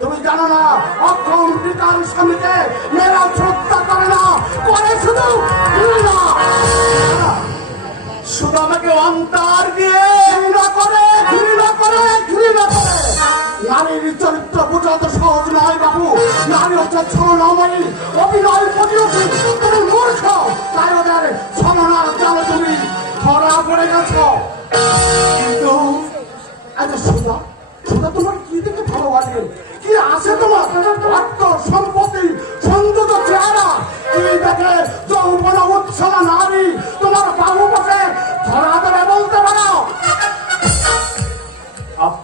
তুমি জানো না অক্ষম পিতার স্বামীকে মেয়েরা শ্রদ্ধা করে না করে শুধু। শুধু আমাকে অন্তর দিয়ে ঘৃণা করে ঘৃণা করে ঘৃণা করে। নারীর চরিত্র বোঝা তো সহজ নয় বাবু। নারী হচ্ছে ছলনাময়ী অভিনয় প্রতিযোগী।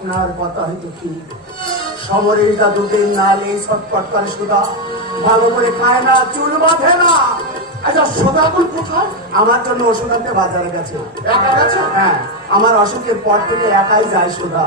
আপনার কথা হয়তো কি? সমরের যা দুদিন নালে ছটপট করে সুদা। ভালো করে খায় না চুল বাঁধে না। আচ্ছা সোদা এখন কোথায়? আমার জন্য ওষুধ আনতে বাজারে গেছে। একা গেছে? হ্যাঁ আমার অসুখের পর থেকে একাই যায় সোদা।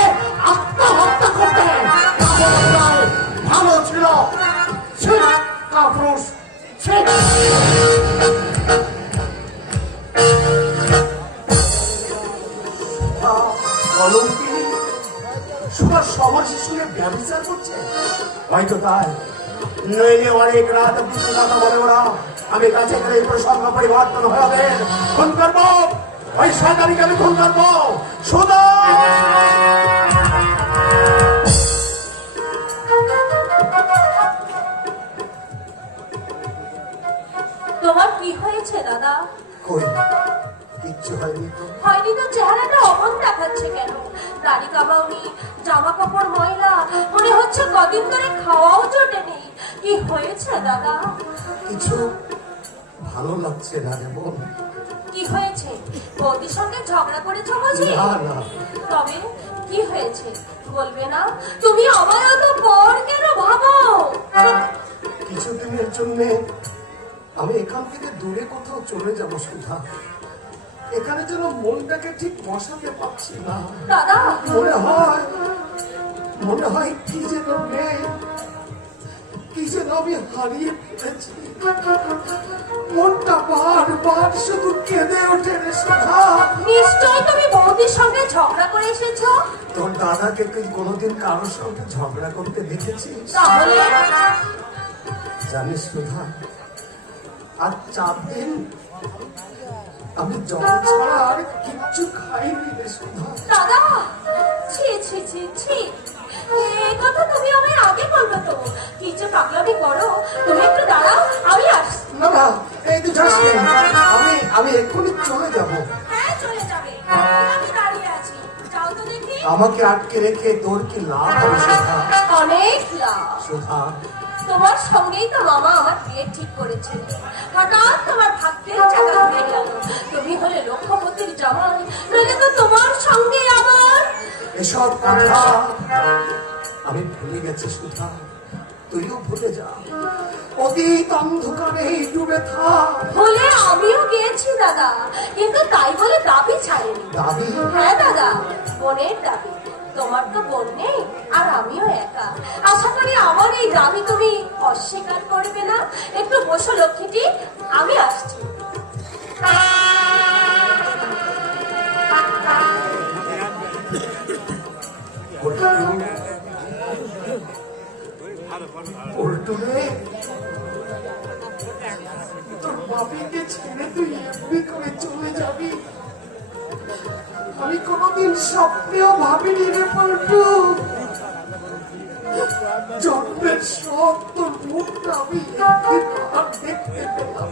করছে? হয়তো তাই। নইলে অনেক রাত অব্দি কথা বলে ওরা আমি কাছে গেলে প্রসঙ্গ পরিবর্তন হবে। খুন করব? ওই সরকারিকে আমি খুন করব। সুদা তোমার কি হয়েছে দাদা? কই? কিচ্ছু হয়নি। তো হয়নি তো চেহারাটা অমন দেখাচ্ছে কেন? দাড়ি কামাওনি জামা কাপড় ময়লা মনে হচ্ছে কদিন ধরে খাওয়াও জোটেনি কি হয়েছে দাদা? কিছু ভালো লাগছে না রে কি হয়েছে? বৌদির সঙ্গে ঝগড়া করেছ বুঝি তবে কি হয়েছে? বলবে না? তুমি আমার অত পর কেন ভাবো? কিছুদিনের জন্য আমি এখান থেকে দূরে কোথাও চলে যাব সুধা। এখানে যেন মনটাকে ঠিক বসাতে পারছি না। দাদা! মনে হয় মনে হয় কি যেন নেই কি যেন আমি হারিয়ে ফেলেছি। মনটা বারবার শুধু কেঁদে ওঠে রে সুধা। নিশ্চয় তুমি বৌদির সঙ্গে ঝগড়া করে এসেছ। তোর দাদাকে কি কোনোদিন কারোর সঙ্গে ঝগড়া করতে দেখেছিস? তাহলে? জানিস সুধা আর চার দিন আমি জল ছাড়া আর কিচ্ছু খাইনি রে সুধা। দাদা! ছি ছি ছি ছি। এই কথা তুমি আমায় আগে বলবে তো। কি যে পাগলামি করো। তুমি একটু দাঁড়াও আমি আসছি। না না এই তুই যাস আমি আমি এক্ষুনি চলে যাব। হ্যাঁ চলে যাবে। আমি দাঁড়িয়ে আছি। যাও তো দেখি। আমাকে আটকে রেখে তোর কি লাভ হবে সুধা? অনেক লাভ। সুধা তোমার সঙ্গেই তো মামা আমার বিয়ে ঠিক করেছে। হঠাৎ তোমার ভাগ্যের চাকা ঘুরে গেল। তুমি হলে লক্ষ্যপতির জামাই নইলে তো তোমার সঙ্গে আমার এসব কথা আমি ভুলে গেছি সুধা। তুইও ভুলে যা। অতীত অন্ধকারে ডুবে থাক। ভুলে আমিও গিয়েছি দাদা। কিন্তু তাই বলে দাবি ছাড়েনি। দাবি? হ্যাঁ দাদা। বোনের দাবি। তোমার তো বোন নেই, আর আমিও একা। আশা করি আমার এই দাবি তুমি অস্বীকার করবে না। একটু বসো, লক্ষ্মীটি, আমি আসছি। ছেড়ে করে চলে যাবি? আমি কোনোদিন স্বপ্নেও ভাবিনি জন্মের সব আমি একবার দেখতে পেলাম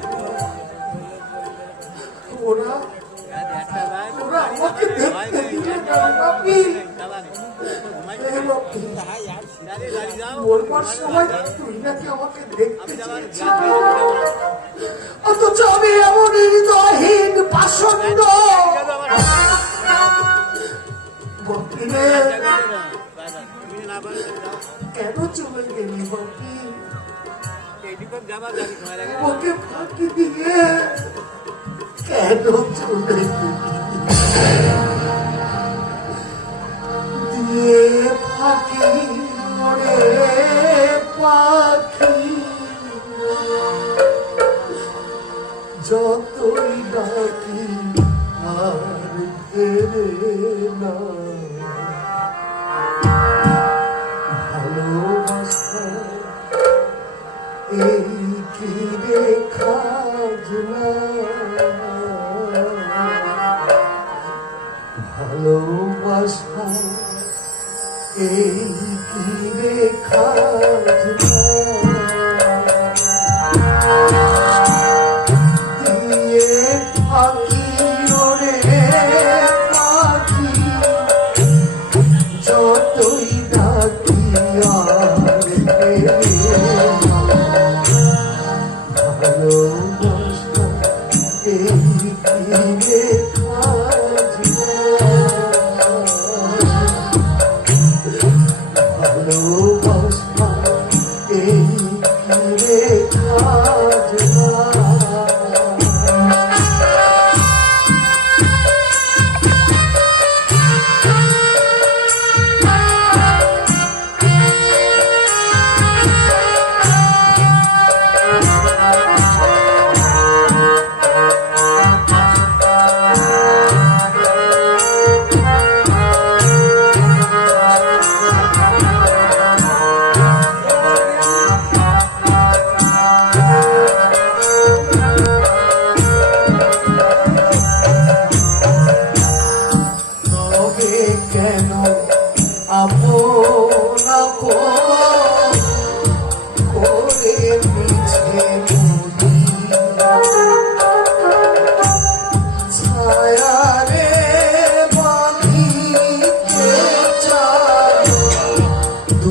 ওরা ওরা আমাকে তুই নাকি আমাকে দেখতে চেয়েছিলি অথচ আমি এমন হৃদয়হীন পাষণ্ড বকিরে কেন চলে গেলে বাপি ওকে ফাঁকি দিয়ে কেন চলে গেলি?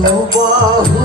do barro